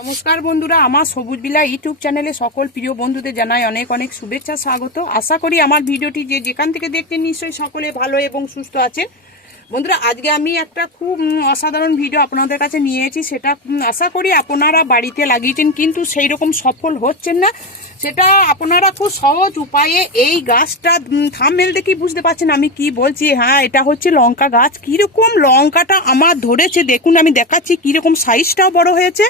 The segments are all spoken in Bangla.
নমস্কার বন্ধুরা, আমার সবুজ বিলা ইউটিউব চ্যানেলে সকল প্রিয় বন্ধুদের জানাই অনেক অনেক শুভেচ্ছা, স্বাগত। আশা করি আমার ভিডিওটি যে যেখান থেকে দেখতে নিশ্চয়ই সকলে ভালো এবং সুস্থ আছেন। বন্ধুরা, আজকে আমি একটা খুব অসাধারণ ভিডিও আপনাদের কাছে নিয়েছি, সেটা আশা করি আপনারা বাড়িতে লাগিয়েছেন, কিন্তু সেই রকম সফল হচ্ছেন না। সেটা আপনারা খুব সহজ উপায়ে এই গাছটা থামমেল দেখি বুঝতে পারছেন আমি কি বলছি। হ্যাঁ এটা হচ্ছে লঙ্কা গাছ। কীরকম লঙ্কাটা আমার ধরেছে, দেখুন, আমি দেখাচ্ছি কীরকম সাইজটাও বড় হয়েছে।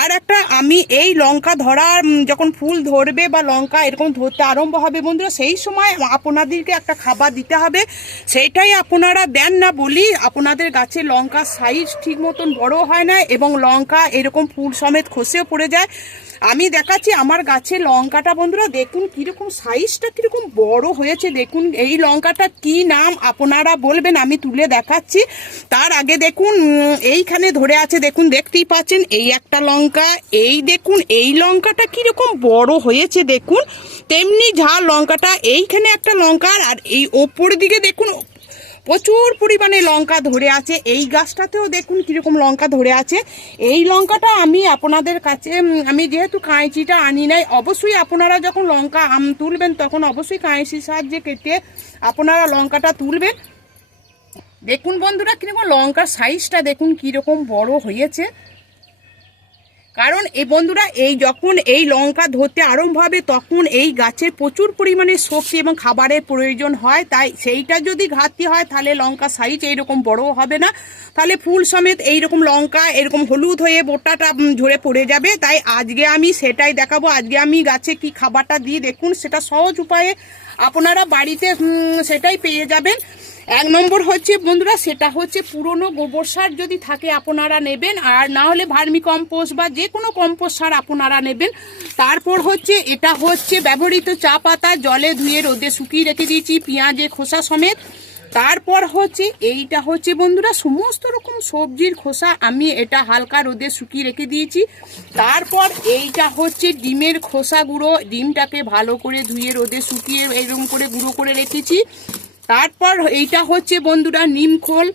আর একটা, আমি এই লঙ্কা ধরার যখন ফুল ধরবে বা লঙ্কা এরকম ধরতে আরম্ভ হবে বন্ধুরা, সেই সময় আপনাদেরকে একটা খাবার দিতে হবে। সেইটাই আপনারা দেন না বলি, আপনাদের গাছে লঙ্কা সাইজ ঠিক মতন বড় হয় না এবং লঙ্কা এরকম ফুল সমেত খসেও পড়ে যায়। আমি দেখাচ্ছি আমার গাছে লঙ্কাটা, বন্ধুরা, দেখুন কীরকম সাইজটা কীরকম বড় হয়েছে। দেখুন এই লঙ্কাটা কি নাম আপনারা বলবেন, আমি তুলে দেখাচ্ছি। তার আগে দেখুন এইখানে ধরে আছে, দেখুন, দেখতেই পাচ্ছেন, এই একটা লঙ্কা, এই দেখুন, এই লঙ্কাটা কীরকম বড় হয়েছে, দেখুন। তেমনি ঝাল লঙ্কাটা, এইখানে একটা লঙ্কা আর এই ওপর দিকে দেখুন প্রচুর পরিমাণে লঙ্কা ধরে আছে। এই গাছটাতেও দেখুন কীরকম লঙ্কা ধরে আছে। এই লঙ্কাটা আমি আপনাদের কাছে আমি যেহেতু কাঁচিটা আনি নাই, অবশ্যই আপনারা যখন লঙ্কা আম তুলবেন, তখন অবশ্যই কাঁচির সাহায্যে কেটে আপনারা লঙ্কাটা তুলবেন। দেখুন বন্ধুরা, কীরকম লঙ্কার সাইজটা দেখুন কীরকম বড় হয়েছে। কারণ এই বন্ধুরা, এই যখন এই লঙ্কা ধরতে আরম্ভ হবে, তখন এই গাছের প্রচুর পরিমাণে শক্তি এবং খাবারের প্রয়োজন হয়। তাই সেইটা যদি ঘাটতি হয়, তাহলে লঙ্কা সাইজ এইরকম বড় হবে না। তাহলে ফুল সমেত এইরকম লঙ্কা, এরকম হলুদ হয়ে বোটাটা ঝরে পড়ে যাবে। তাই আজকে আমি সেটাই দেখাবো। আজকে আমি গাছে কি খাবারটা দিয়ে দেখুন, সেটা সহজ উপায়ে আপনারা বাড়িতে সেটাই পেয়ে যাবেন। এক নম্বর হচ্ছে, বন্ধুরা, সেটা হচ্ছে পুরনো গোবর সার যদি থাকে আপনারা নেবেন, আর না হলে ভার্মি কম্পোস্ট বা যে কোনো কম্পোস্ট সার আপনারা নেবেন। তারপর হচ্ছে, এটা হচ্ছে ব্যবহৃত চা পাতা, জলে ধুয়ে রোদে শুকিয়ে রেখে দিয়েছি পেঁয়াজের খোসা সমেত। তারপর হচ্ছে, এইটা হচ্ছে, বন্ধুরা, সমস্ত রকম সবজির খোসা আমি এটা হালকা রোদে শুকিয়ে রেখে দিয়েছি। তারপর এইটা হচ্ছে ডিমের খোসা গুঁড়ো, ডিমটাকে ভালো করে ধুয়ে রোদে শুকিয়ে এরকম করে গুঁড়ো করে রেখেছি। তারপর এইটা হচ্ছে বন্ধুরা নিমখোল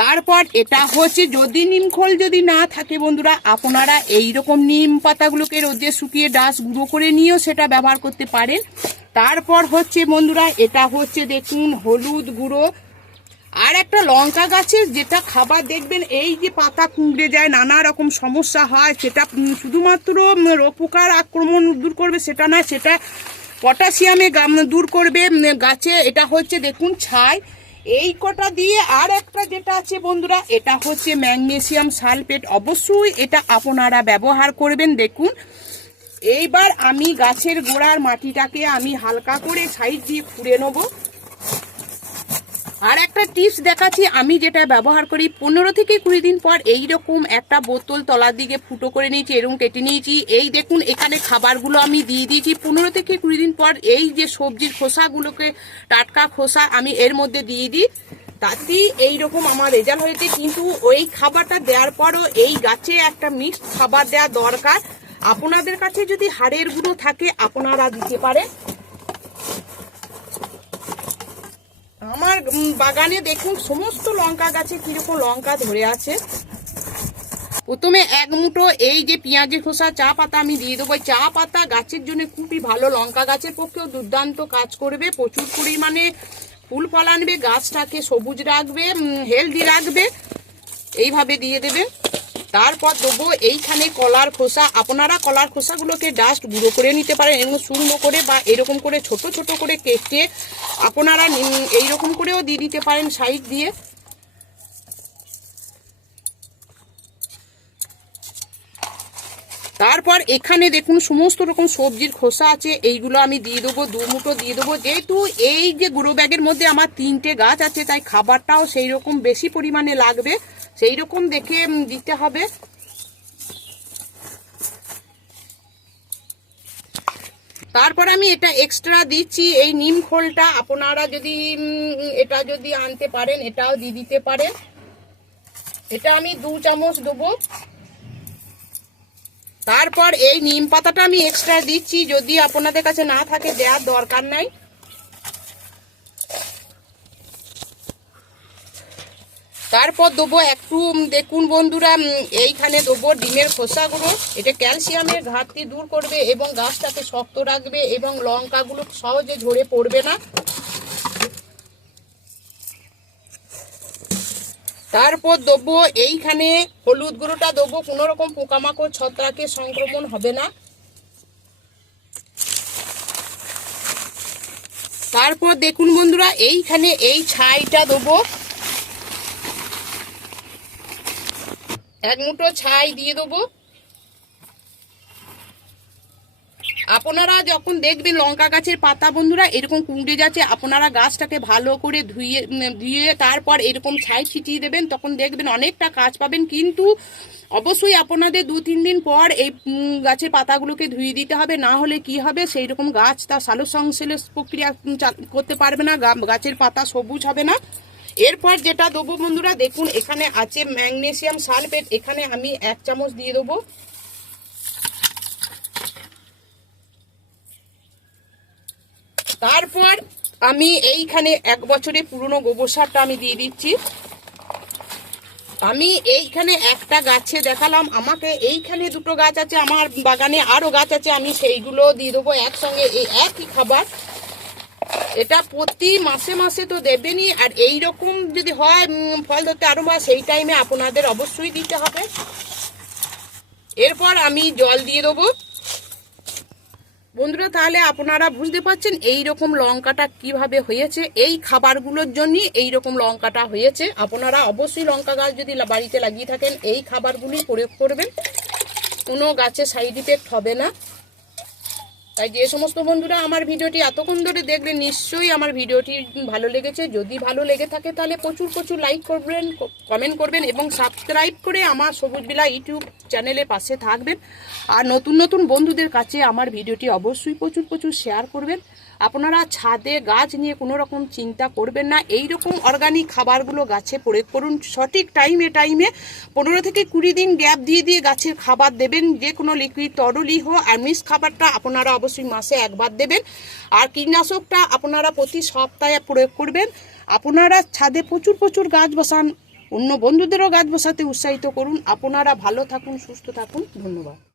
তারপর এটা হচ্ছে যদি নিমখোল যদি না থাকে বন্ধুরা, আপনারা এই রকম নিম পাতাগুলোকে রোদে শুকিয়ে ডাস গুঁড়ো করে নিয়েও সেটা ব্যবহার করতে পারেন। তারপর হচ্ছে বন্ধুরা, এটা হচ্ছে দেখুন হলুদ গুঁড়ো। আর একটা লঙ্কা গাছের যেটা খাবার দেখবেন, এই যে পাতা কুঁকড়ে যায়, নানা রকম সমস্যা হয়, সেটা শুধুমাত্র রোগ পোকার আক্রমণ দূর করবে সেটা না সেটা পটাশিয়ামে দূর করবে গাছে, এটা হচ্ছে দেখুন ছাই। এই কটা দিয়ে আর একটা যেটা আছে বন্ধুরা, এটা হচ্ছে ম্যাগনেসিয়াম সালফেট। অবশ্যই এটা আপনারা ব্যবহার করবেন, দেখুন। এইবার আমি গাছের গোড়ার মাটিটাকে আমি হালকা করে সাইড দিয়ে খুঁড়ে নেব। আর একটা টিপস দেখাচ্ছি, আমি যেটা ব্যবহার করি, পনেরো থেকে কুড়ি দিন পর এই রকম একটা বোতল তলার দিকে ফুটো করে নিয়েছি, এরকম কেটে নিয়েছি। এই দেখুন, এখানে খাবারগুলো আমি দিয়ে দিয়েছি। পনেরো থেকে কুড়ি দিন পর এই যে সবজির খোসাগুলোকে, টাটকা খোসা আমি এর মধ্যে দিয়ে দিই। তাতেই এইরকম আমার রেজাল্ট হয়েছে। কিন্তু ওই খাবারটা দেওয়ার পরও এই গাছে একটা মিক্সড খাবার দেওয়া দরকার। আপনাদের কাছে যদি হাড়ের গুঁড়ো থাকে, আপনারা দিতে পারেন। আমার বাগানে দেখুন, সমস্ত লঙ্কা গাছে কীরকম লঙ্কা ধরে আছে। প্রথমে এক মুঠো এই যে পেঁয়াজের খোসা, চা পাতা আমি দিয়ে দেবো। চা পাতা গাছের জন্য খুবই ভালো। লঙ্কা গাছের পক্ষেও দুর্দান্ত কাজ করবে, প্রচুর পরিমাণে ফুল ফল আনবে, গাছটাকে সবুজ রাখবে হেলদি রাখবে। এইভাবে দিয়ে দেবে। তারপর দেবো এইখানে কলার খোসা। আপনারা কলার খোসাগুলোকে ডাস্ট গুঁড়ো করে নিতে পারেন এবং শুকনো করে বা এরকম করে ছোট ছোট করে কেটে আপনারা এইরকম করেও দিয়ে দিতে পারেন সাইড দিয়ে। তারপর এখানে দেখুন সমস্ত রকম সবজির খোসা আছে, এইগুলো আমি দিয়ে দেবো, দু মুঠো দিয়ে দেবো। যেহেতু এই যে গুঁড়ো ব্যাগের মধ্যে আমার তিনটে গাছ আছে, তাই খাবারটাও সেই রকম বেশি পরিমাণে লাগবে। সেই রকম দেখে দিতে হবে। তারপর আমি এটা এক্সট্রা দিচ্ছি, এই নিম খোলটা। আপনারা যদি এটা যদি আনতে পারেন, এটাও দিয়ে দিতে পারেন। এটা আমি দু চামচ দেবো। তারপর এই নিম পাতাটা আমি এক্সট্রা দিচ্ছি, যদি আপনাদের কাছে না থাকে, দেওয়ার দরকার নাই। তারপর দেবো একটু দেখুন বন্ধুরা এইখানে দেবো ডিমের খোসাগুলো এটা ক্যালসিয়ামের ঘাটতি দূর করবে এবং গাছটাকে শক্ত রাখবে এবং লঙ্কাগুলো সহজে ঝরে পড়বে না। তারপর দেবো এইখানে হলুদ গুঁড়োটা দেবো কোনো রকম পোকামাকড় ছত্রাকে সংক্রমণ হবে না। তারপর দেখুন বন্ধুরা, এইখানে এই ছাইটা দেবো। এক মুঠো ছাই দিয়ে দেবো। আপনারা যখন দেখবেন লঙ্কা গাছের পাতা, বন্ধুরা, এরকম কুঁড়ে যাচ্ছে, আপনারা গাছটাকে ভালো করে ধুয়ে ধুয়ে তারপর এরকম ছাই ছিটিয়ে দেবেন, তখন দেখবেন অনেকটা কাজ পাবেন। কিন্তু অবশ্যই আপনাদের দু, তিন দিন পর এই গাছের পাতাগুলোকে ধুয়ে দিতে হবে, না হলে কি হবে? সেই রকম গাছ তার সালো সংশ্লেষ প্রক্রিয়া করতে পারবে না গাছের পাতা সবুজ হবে না। এরপর যেটা দেবো, বন্ধুরা, দেখুন, এখানে আছে ম্যাগনেসিয়াম সালফেট, এখানে আমি এক চামচ দিয়ে দেবো। তারপর আমি এইখানে এক বছরে পুরনো গোবর সারটা আমি দিয়ে দিচ্ছি। আমি এইখানে একটা গাছে দেখালাম, আমাকে এইখানে দুটো গাছ আছে, আমার বাগানে আরও গাছ আছে, আমি সেইগুলো দিয়ে দেবো একসঙ্গে এই একই খাবার। এটা প্রতি মাসে মাসে তো দেবেনই, আর এই রকম যদি হয় ফল ধরতে আরও বা সেই টাইমে আপনাদের অবশ্যই দিতে হবে। এরপর আমি জল দিয়ে দেবো। বন্ধুরা, তাহলে আপনারা বুঝতে পারছেন এই রকম লঙ্কাটা কীভাবে হয়েছে, এই খাবারগুলোর জন্যই এই রকম লঙ্কাটা হয়েছে। আপনারা অবশ্যই লঙ্কা গাছ যদি বাড়িতে লাগিয়ে থাকেন, এই খাবারগুলি প্রয়োগ করবেন। কোনো গাছে সাইড ইফেক্ট হবে না। তাই যে সমস্ত বন্ধুরা আমার ভিডিওটি এতক্ষণ ধরে দেখলেন নিশ্চয়ই আমার ভিডিওটি ভালো লেগেছে। যদি ভালো লেগে থাকে তাহলে প্রচুর প্রচুর লাইক করবেন কমেন্ট করবেন এবং সাবস্ক্রাইব করে আমার সবুজ বিলা ইউটিউব চ্যানেলে পাশে থাকবেন। আর নতুন নতুন বন্ধুদের কাছে আমার ভিডিওটি অবশ্যই প্রচুর প্রচুর শেয়ার করবেন। আপনারা ছাদে গাছ নিয়ে কোনো রকম চিন্তা করবেন না। এই রকম অর্গানিক খাবারগুলো গাছে প্রয়োগ করুন। সঠিক টাইমে টাইমে পনেরো থেকে কুড়ি দিন গ্যাপ দিয়ে দিয়ে গাছের খাবার দেবেন। যে কোনো লিকুইড তরলই হোক আর মিস খাবারটা আপনারা অবশ্যই মাসে একবার দেবেন। আর কীটনাশকটা আপনারা প্রতি সপ্তাহে প্রয়োগ করবেন। আপনারা ছাদে প্রচুর প্রচুর গাছ বসান। অন্য বন্ধুদেরও গাছ বসাতে উৎসাহিত করুন। আপনারা ভালো থাকুন, সুস্থ থাকুন। ধন্যবাদ।